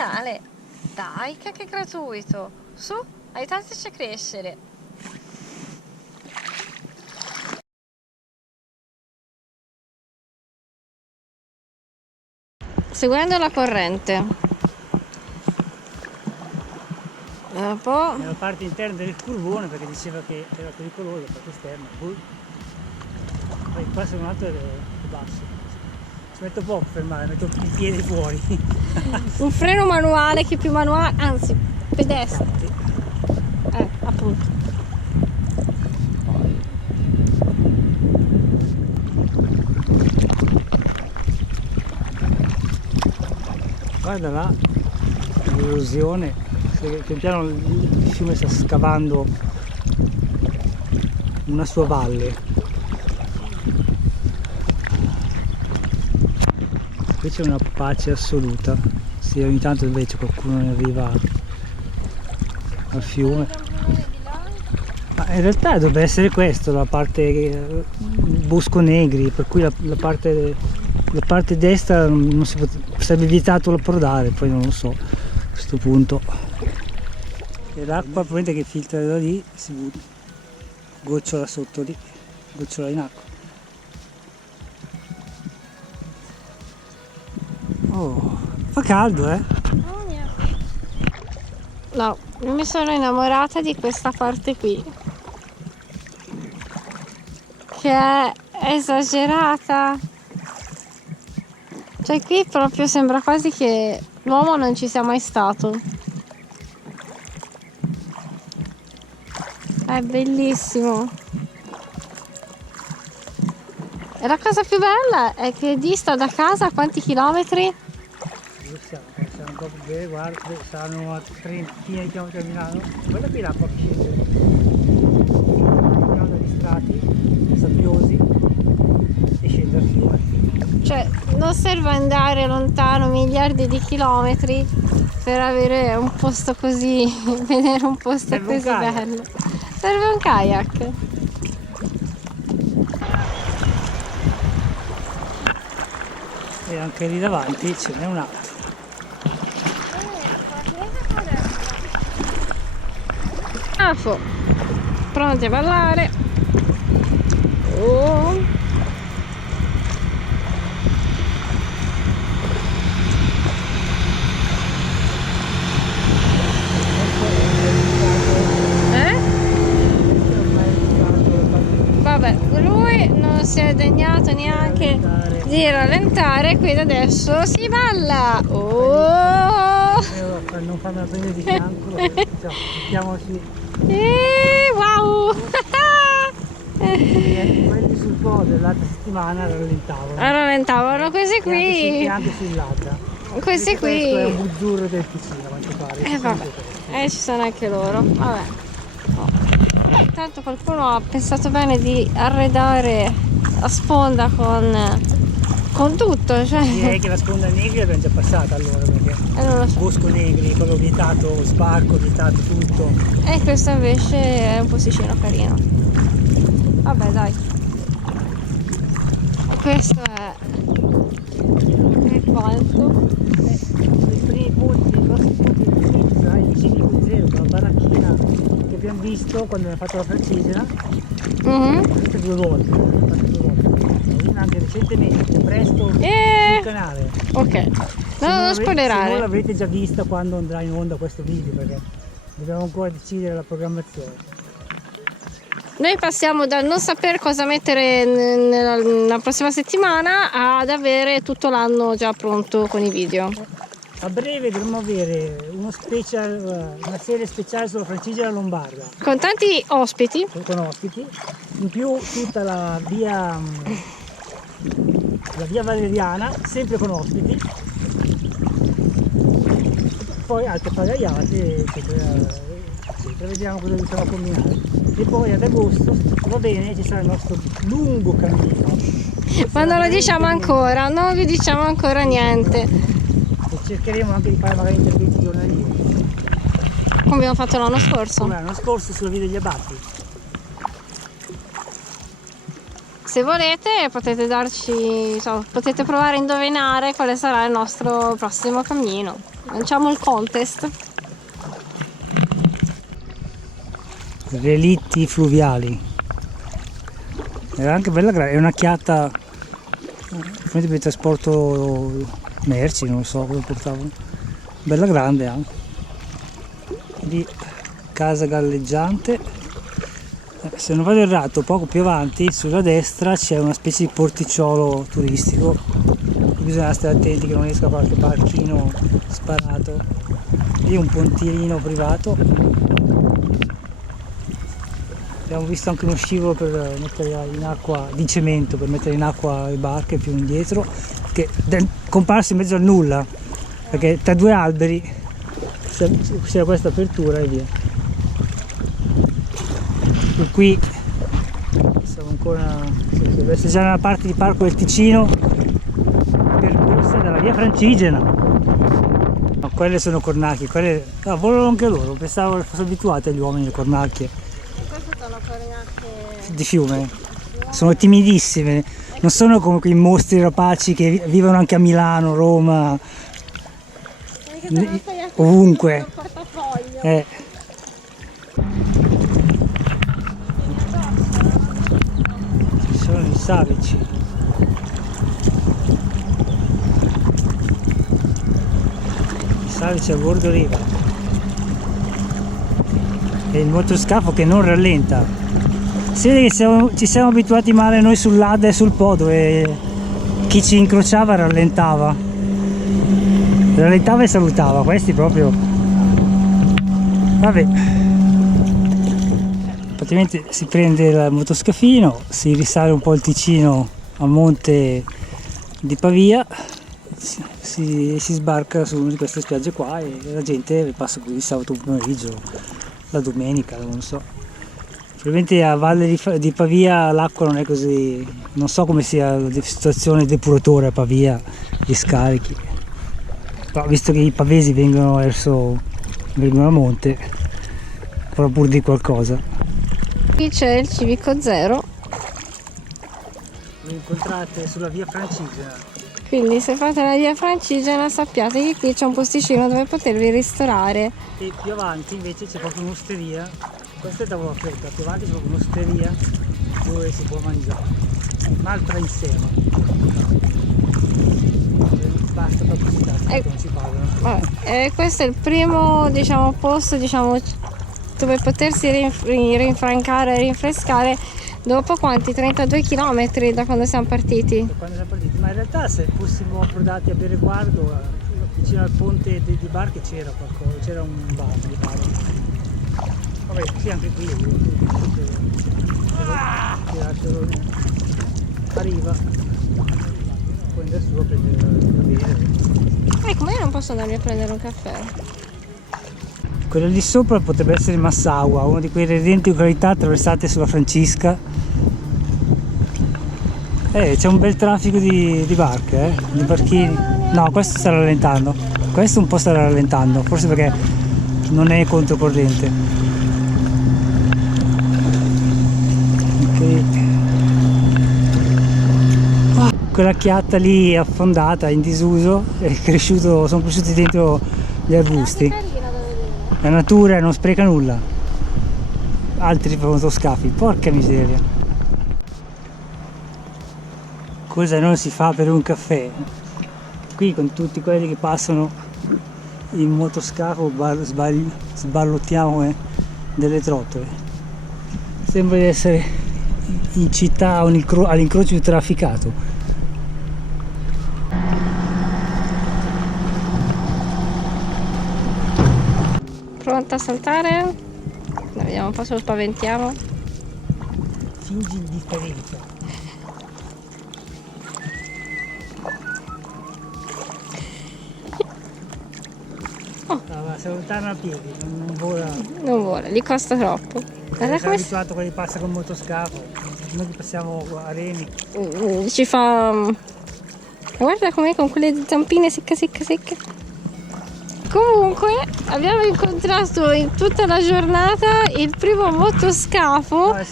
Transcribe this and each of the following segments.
canale. Dai, che è gratuito. Su, aiutateci a crescere. Seguendo la corrente. Dopo. Nella parte interna del curvone, perché diceva che era pericoloso la parte esterna. Poi qua c'è un altro è basso. Ci metto poco a fermare, metto il piede fuori. Un freno manuale che più manuale, anzi pedestre. Appunto. Guarda là, l'erosione, pian piano il fiume sta scavando una sua valle. Qui c'è una pace assoluta, se ogni tanto invece qualcuno ne arriva al fiume. Ma in realtà dovrebbe essere questo, la parte Bosco Negri, per cui la parte destra non si sarebbe vietato l'approdare, poi non lo so a questo punto. E l'acqua probabilmente che filtra da lì si butta, gocciola sotto lì, gocciola in acqua. Oh, fa caldo, eh? No, io mi sono innamorata di questa parte qui, che è esagerata. Cioè qui proprio sembra quasi che l'uomo non ci sia mai stato. È bellissimo. E la cosa più bella è che dista da casa quanti chilometri? Siamo proprio Bereguardo, saranno a 30 di chilometri a Milano. Guarda qui l'acqua che scende. Andiamo dagli strati sabbiosi e scende al fiume. Cioè non serve andare lontano miliardi di chilometri per avere un posto così, vedere un posto Serve così un kayak. bello. Serve un kayak. E anche lì davanti ce n'è un altro. Pronti a ballare. Oh. Vabbè, lui non si è degnato neanche di rallentare, quindi adesso si balla. Oh! Non fanno la presa di fianco, mettiamoci. Wow! Quelli sul po' dell'altra settimana Rallentavano, questi qui. E anche sull'altra. Questi qui. Questo è un buzzurro del Ticino, a quanto pare. Vabbè, ci sono anche loro. Vabbè. Intanto qualcuno ha pensato bene di arredare la sponda con tutto, cioè. Direi che la sponda Negri l'abbiamo già passata allora, perché Non lo so. Bosco Negri, quello vietato, sbarco, vietato tutto. E questo invece è un posticino carino. Vabbè, dai. E questo è quanto. I primi punti, i grossi punti di discesa, il Civico Zero, la baracchina che abbiamo visto quando abbiamo fatto la francigena. Queste due volte, una anche recentemente, presto sul canale. Ok, non spoilerare. Se non l'avrete già vista quando andrà in onda questo video, perché dobbiamo ancora decidere la programmazione. Noi passiamo dal non saper cosa mettere nella prossima settimana ad avere tutto l'anno già pronto con i video. A breve dovremo avere una serie speciale sulla francigena lombarda. Con tanti ospiti. Con ospiti. In più tutta la via valeriana, sempre con ospiti. Poi altre pagaiate, eccetera. Vediamo cosa riusciamo a combinare. E poi ad agosto, va bene, ci sarà il nostro lungo cammino. Ma non lo diciamo ancora, non vi diciamo ancora niente. E cercheremo anche di fare magari interventi giornalieri. Come abbiamo fatto l'anno scorso. Come l'anno scorso sulla via degli abbati. Se volete potete darci, potete provare a indovinare quale sarà il nostro prossimo cammino. Lanciamo il contest. Relitti fluviali. Era anche bella grande, è una chiatta per il trasporto merci, non so cosa portavano. Bella grande anche. Di casa galleggiante. Se non vado errato, poco più avanti sulla destra c'è una specie di porticciolo turistico. Bisogna stare attenti che non esca qualche barchino sparato. Lì un pontilino privato. Abbiamo visto anche uno scivolo per mettere in acqua di cemento, per mettere in acqua le barche più indietro, che è comparso in mezzo al nulla, perché tra due alberi c'era questa apertura e via. E qui siamo ancora, deve essere già nella parte di Parco del Ticino, percorsa dalla via Francigena. No, quelle sono cornacchie, quelle volano anche loro, pensavo fossero abituati agli uomini le cornacchie. Queste sono cornacchie Di fiume, sono timidissime, non sono come quei mostri rapaci che vivono anche a Milano, Roma, ovunque. Ci sono i savici. I savici a bordo riva. E il motoscafo che non rallenta. Si vede che ci siamo abituati male noi sull'Adda e sul Po, dove chi ci incrociava rallentava e salutava, questi proprio vabbè. Praticamente si prende il motoscafino, si risale un po' il Ticino a monte di Pavia, si sbarca su una di queste spiagge qua e la gente passa qui il sabato pomeriggio, la domenica, non so. Probabilmente a valle di Pavia l'acqua non è così, non so come sia la situazione depuratore a Pavia, gli scarichi, però visto che i pavesi vengono a monte, farò pur di qualcosa. Qui c'è il Civico Zero. Lo incontrate sulla via Francigena. Quindi se fate la via Francigena sappiate che qui c'è un posticino dove potervi ristorare. E più avanti invece c'è proprio un'osteria. Questa è tavola fredda, più avanti c'è proprio un'osteria dove si può mangiare. Un'altra insieme. Basta pubblicità, non ci pagano. Vabbè, questo è il primo, diciamo, posto, diciamo, dove potersi rinfrancare e rinfrescare dopo quanti? 32 km da quando siamo partiti? Da quando siamo partiti, ma in realtà se fossimo approdati a Bereguardo, vicino al ponte di barche c'era qualcosa, c'era un bar, mi pare. Vabbè, sì, anche qui arriva, poi andare su a prendere da bere. Come non posso andarmi a prendere un caffè? Quello lì sopra potrebbe essere Massaua, una di quelle redenti località attraversate sulla Francisca. C'è un bel traffico di barche, di barchini. No, questo sta rallentando. Questo un po' sta rallentando, forse perché non è controcorrente. Quella chiatta lì affondata in disuso sono cresciuti dentro gli arbusti. La natura non spreca nulla. Altri motoscafi, porca miseria. Cosa non si fa per un caffè? Qui con tutti quelli che passano in motoscafo sballottiamo delle trottole. Sembra di essere in città all'incrocio di trafficato. Pronta a saltare? Vediamo un po' se lo spaventiamo. Fingi indifferenza. Si allontana a piedi, non vola. Non vola, gli costa troppo. Siamo abituati a quelli che passa con motoscafo, noi che passiamo a remi. Ci fa. Guarda com'è con quelle zampine secche. Comunque abbiamo incontrato in tutta la giornata il primo motoscafo, No, è il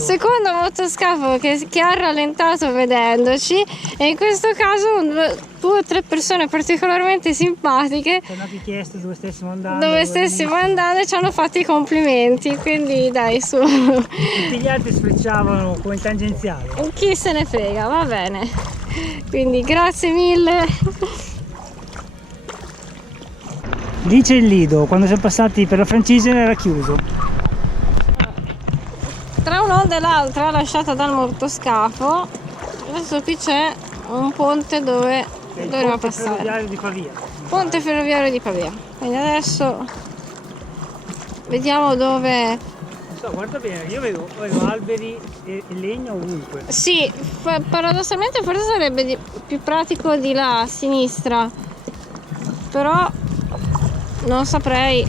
secondo motoscafo che ha rallentato vedendoci, e in questo caso due o tre persone particolarmente simpatiche ci hanno anche chiesto dove stessimo andando e ci hanno fatto i complimenti, quindi dai, su. Tutti gli altri sfrecciavano come tangenziale. Chi se ne frega, va bene, quindi grazie mille. Lì c'è il lido, quando siamo passati per la Francigena era chiuso. Tra un'onda e l'altra lasciata dal motoscafo, adesso qui c'è un ponte dove dovremo passare. Ponte ferroviario di Pavia. Ponte ferroviario di Pavia. Quindi adesso vediamo dove. So, guarda bene, io vedo alberi e legno ovunque. Sì, paradossalmente forse sarebbe più pratico di là a sinistra, però non saprei,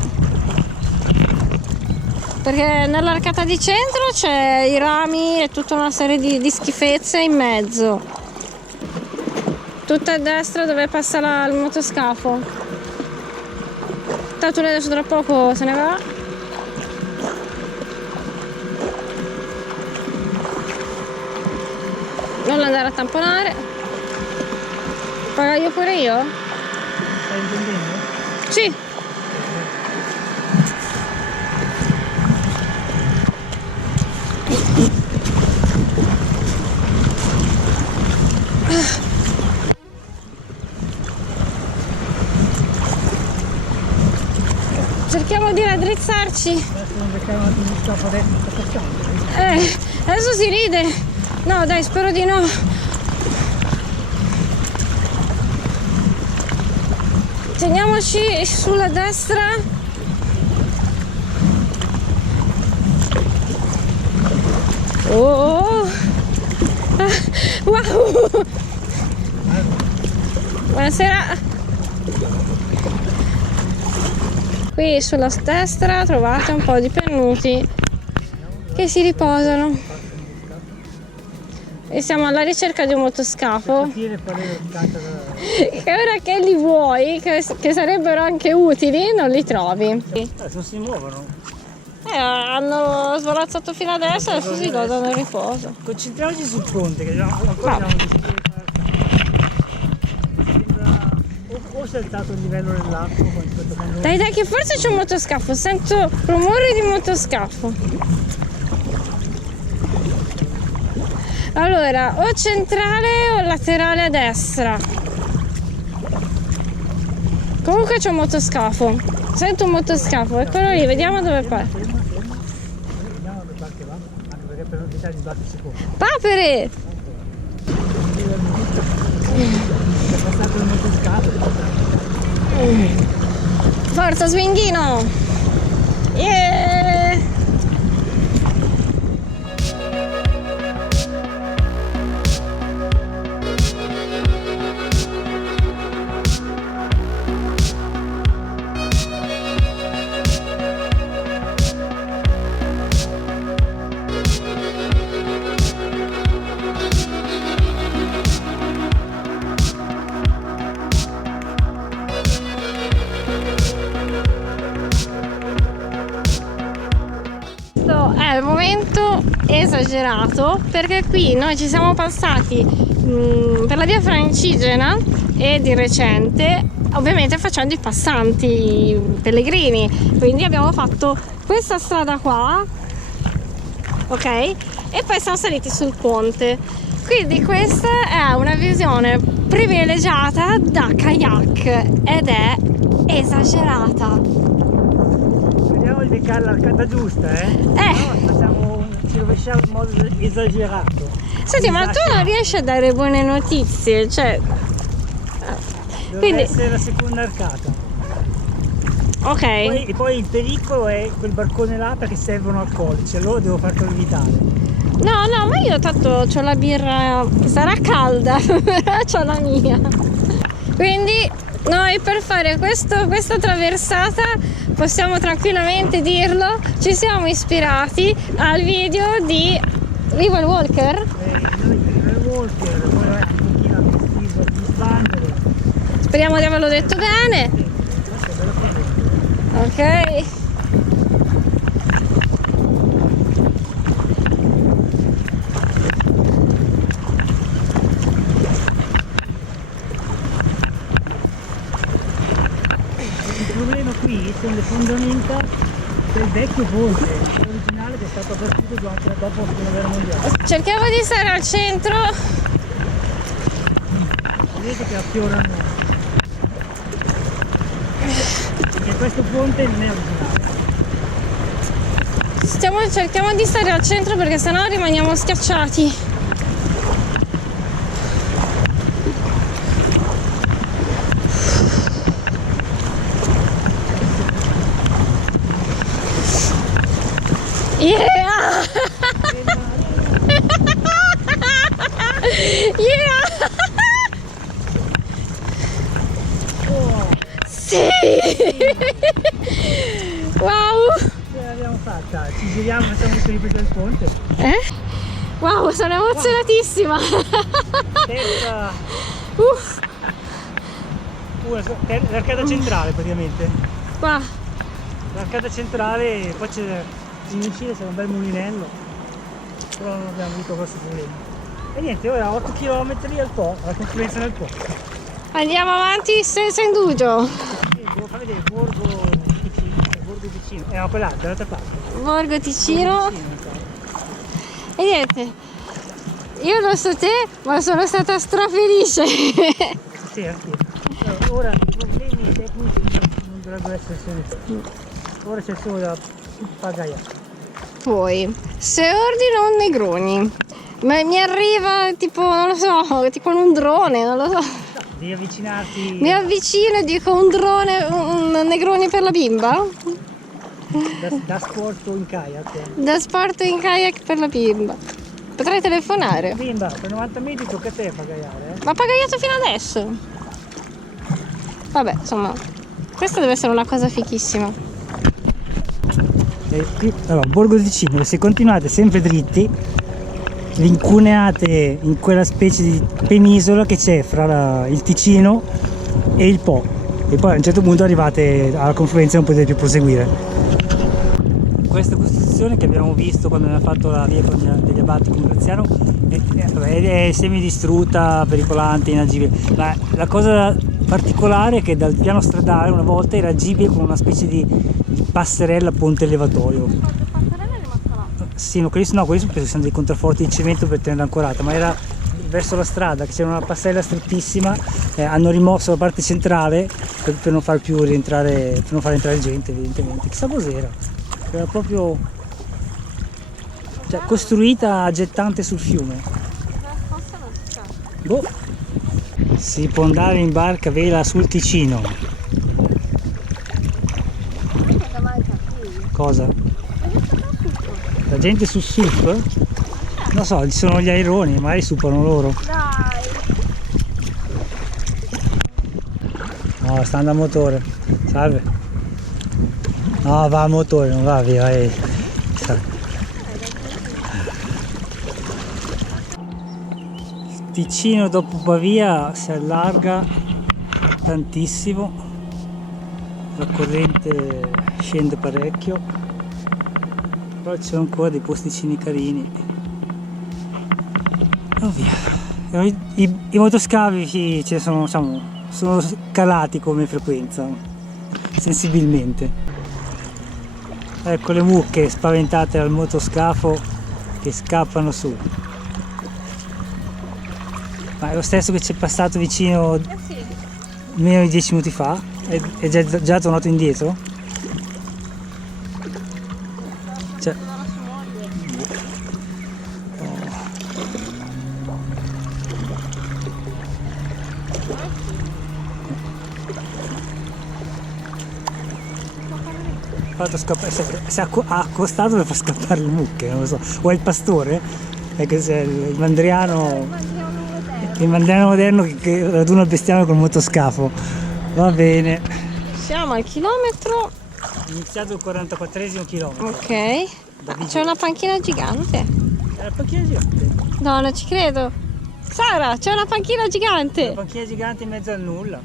perché nell'arcata di centro c'è i rami e tutta una serie di schifezze in mezzo. Tutta a destra dove passa il motoscafo. Tanto lui adesso tra poco se ne va. Non andare a tamponare. Pagaio pure io? Stai intendendo? Sì. Cerchiamo di raddrizzarci. Adesso non becchiamo un motoscafo adesso, sta passando. Adesso si ride. No, dai, spero di no. Teniamoci sulla destra. Oh! Wow! Buonasera. Qui sulla destra trovate un po' di pennuti che si riposano. E siamo alla ricerca di un motoscafo. E ora che li vuoi, che sarebbero anche utili, non li trovi. Adesso si muovono. Hanno svolazzato fino adesso, adesso si godono il riposo. Concentriamoci sul ponte, che ancora abbiamo deciso di fare. O si è alzato il livello dell'acqua. Dai, che forse c'è un motoscafo, sento rumore di motoscafo. Allora, o centrale o laterale a destra. Comunque c'è un motoscafo. Sento un motoscafo, eccolo lì, vediamo dove pare. Vediamo dove parte va, anche perché per non evitare di sbattere secondo. Papere! È passato il motoscafo. Forza swinghino! Yeah! È il momento esagerato, perché qui noi ci siamo passati per la via Francigena e di recente ovviamente facendo i passanti, i pellegrini, quindi abbiamo fatto questa strada qua, ok, e poi siamo saliti sul ponte, quindi questa è una visione privilegiata da kayak ed è esagerata. Vediamo di beccare l'arcata giusta, No, ci rovesciamo in modo esagerato. Senti, ma tu non riesci a dare buone notizie, cioè. Deve Quindi essere la seconda arcata. ok. E poi il pericolo è quel barcone là, perché servono alcolici, allora devo farlo evitare. No, ma io tanto c'ho la birra che sarà calda, però c'ho la mia. Quindi noi per fare questa traversata possiamo tranquillamente dirlo, ci siamo ispirati al video di Rival Walker. Il Walker, poi anche un pochino di spandere. Speriamo di averlo detto bene. Questo è bello Ok. Il problema qui sono le fondamenta del vecchio ponte originale che è stato abbattuto dopo la seconda guerra mondiale. Cerchiamo di stare al centro. Vedete che affiorano. E questo ponte non è originale. Cerchiamo di stare al centro perché sennò rimaniamo schiacciati. Yeah! Yeah! Oh, Sì! Wow! ce l'abbiamo fatta, ci giriamo, facciamo un ripresa del ponte. Wow, sono emozionatissima! Terza, Uff, l'arcata centrale praticamente. qua. L'arcata centrale, poi c'è in vicino c'è un bel mulinello, però non abbiamo avuto grossi problemi. E niente, ora 8 km al Po, alla confluenza del Po. Andiamo avanti senza indugio. Devo far vedere Borgo Ticino, no, quell'altra, dall'altra parte. Borgo Ticino. E niente, io non so te, ma sono stata strafelice. Sì, anche. Ora i problemi tecnici non dovrebbero essere soluti. Ora c'è solo da pagaiare. Poi, se ordino un Negroni, ma mi arriva tipo, non lo so, tipo un drone, non lo so. No, devi avvicinarti. Mi avvicino e dico un drone, un Negroni per la bimba? Da sport in kayak. Da sport in kayak per la bimba. Potrei telefonare. Bimba, per 90 metri tocca a te pagaiare. Ma pagato fino adesso. Vabbè, insomma, questa deve essere una cosa fichissima. Allora, Borgo Ticino, se continuate sempre dritti, vi incuneate in quella specie di penisola che c'è fra il Ticino e il Po. E poi a un certo punto arrivate alla confluenza e non potete più proseguire. Questa costruzione che abbiamo visto quando abbiamo fatto la via degli Abati con Graziano è semidistrutta, pericolante, inagibile, ma la cosa particolare è che dal piano stradale una volta era agibile con una specie di passerella ponte elevatorio. Sì, ma quelli penso che siano dei contrafforti di cemento per tenerla ancorata, ma era verso la strada che c'era una passerella strettissima, hanno rimosso la parte centrale per non far più rientrare, per non far entrare gente evidentemente. Chissà cos'era. Era proprio, cioè, costruita a gettante sul fiume. Boh. Si può andare in barca a vela sul Ticino. Cosa? La gente sul SUP? Non so, ci sono gli aironi, magari suppano loro. Dai! No, sta andando a motore. Salve. No, va a motore, non va via. Il Ticino dopo Pavia si allarga tantissimo, la corrente scende parecchio, però ci sono ancora dei posticini carini. Oh via. I motoscavi ce ne sono, diciamo, sono calati come frequenza, sensibilmente. Ecco le mucche spaventate dal motoscafo che scappano su. Ma è lo stesso che ci è passato vicino meno di 10 minuti fa? È già tornato indietro? Cioè, si è accostato per far scappare le mucche, non lo so, o è il pastore, è che c'è il mandriano moderno che raduna il bestiame col motoscafo. Va bene, Siamo al chilometro. iniziato il 44esimo chilometro. Ok. C'è una panchina gigante. È la panchina gigante. No, non ci credo. Sara, c'è una panchina gigante. Una panchina gigante in mezzo al nulla.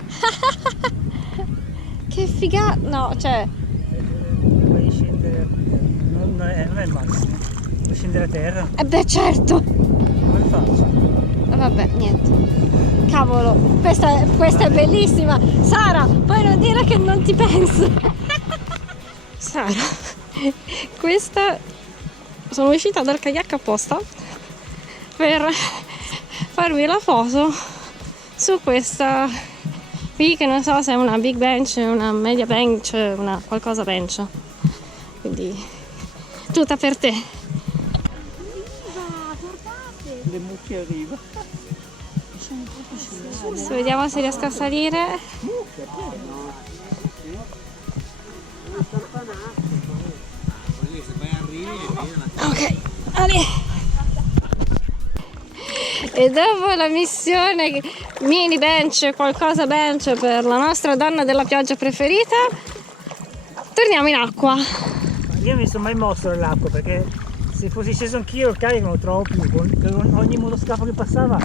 Che figata. No, cioè, non è il massimo. Devo scendere a terra. Beh, certo. Come faccio? Vabbè, niente. Cavolo, questa è bellissima. Sara, puoi non dire che non ti penso. Sara, questa... Sono uscita dal kayak apposta per farvi la foto su questa qui, che non so se è una big bench, una media bench, una qualcosa bench. Quindi tutta per te. Le mucche arriva. Adesso vediamo se riesco a salire. Ok, allora. E dopo la missione mini bench, qualcosa bench per la nostra donna della piaggia preferita, torniamo in acqua. Io mi sono mai mosso nell'acqua perché se fossi sceso anch'io il kayak non lo trovo più. Ogni motoscafo che passava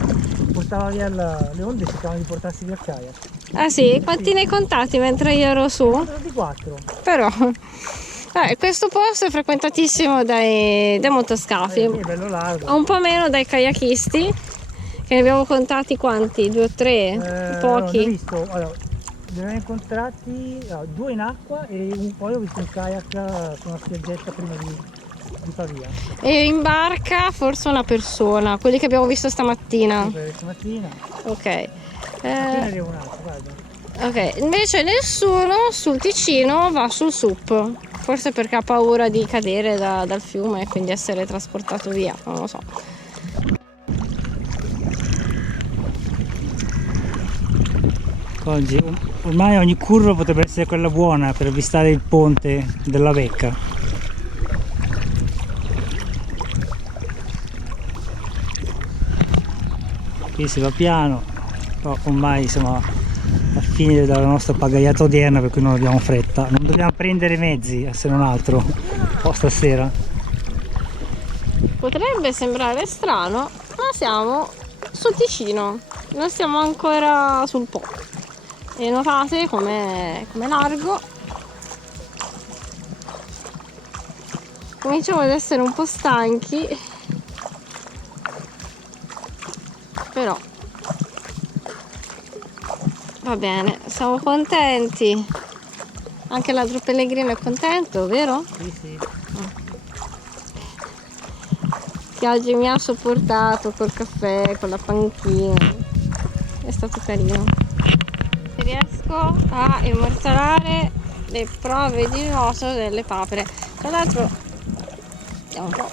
portava via le onde, cercavano di portarsi via il kayak. Ah sì? Quanti ne hai contati mentre io ero su? Di 4. Però questo posto è frequentatissimo dai motoscafi, È bello largo. un po' meno dai kayakisti, che ne abbiamo contati quanti? 2 o 3? Pochi? Ho visto, allora, ne abbiamo incontrati 2 in acqua e poi ho visto un kayak su una spiaggetta prima di Pavia. E in barca forse una persona, quelli che abbiamo visto stamattina. Stamattina. Ok. Appena arriva un altro, guarda. Ok, invece nessuno sul Ticino va sul SUP, forse perché ha paura di cadere dal fiume e quindi essere trasportato via, non lo so. Oggi, ormai ogni curva potrebbe essere quella buona per avvistare il ponte della Becca. Qui si va piano, però ormai siamo alla fine della nostra pagaiata odierna, per cui non abbiamo fretta. Non dobbiamo prendere mezzi, se non altro, stasera. Potrebbe sembrare strano, ma siamo sul Ticino, non siamo ancora sul Po. E notate com'è largo. Cominciamo ad essere un po' stanchi, però va bene, siamo contenti. Anche l'altro pellegrino è contento, vero? Sì, sì. Che oggi mi ha sopportato col caffè, con la panchina. È stato carino. Riesco a immortalare le prove di nuoto delle papere. Tra l'altro, vediamo un po'.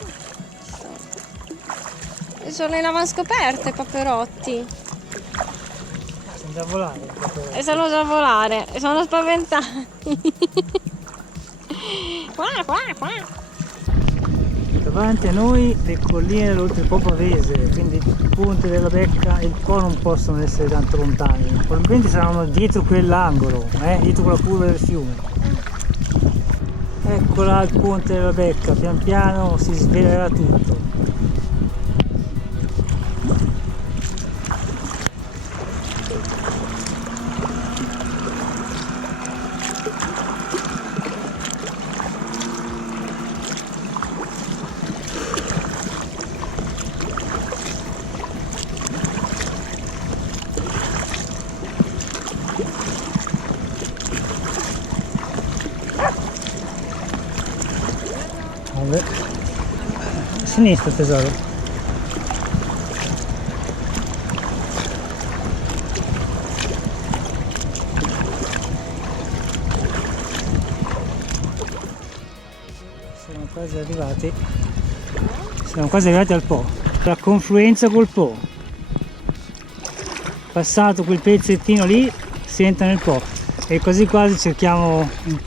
Sono in avanscoperta i paperotti. Sono già volare. E sanno già volare, e sono spaventati. Qua, qua, qua. Davanti a noi le colline dell'Oltrepo Pavese, quindi il ponte della Becca e il Po non possono essere tanto lontani, probabilmente saranno dietro quell'angolo, dietro quella curva del fiume. Eccola il ponte della Becca, pian piano si svelerà tutto. A sinistra tesoro. Siamo quasi arrivati al Po, la confluenza col Po. Passato quel pezzettino lì si entra nel Po e così quasi cerchiamo un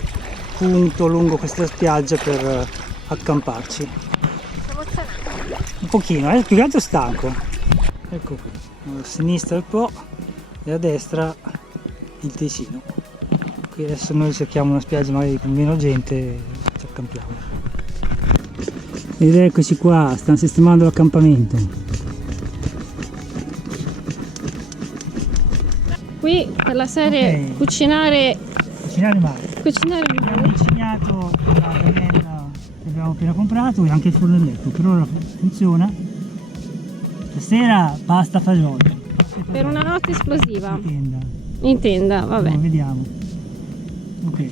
punto lungo questa spiaggia per accamparci. Un pochino, più che altro stanco. Ecco qui, a sinistra il Po e a destra il Ticino. Qui adesso noi cerchiamo una spiaggia magari con meno gente e ci accampiamo. Ed eccoci qua, stanno sistemando l'accampamento. Qui per la serie cucinare male. Cucinare male. Abbiamo insegnato la gamella che abbiamo abbiamo appena comprato, e anche il forno elettrico, per ora funziona. Stasera pasta fagioli. Per una notte esplosiva. In tenda. In tenda, vabbè. Vediamo. Ok.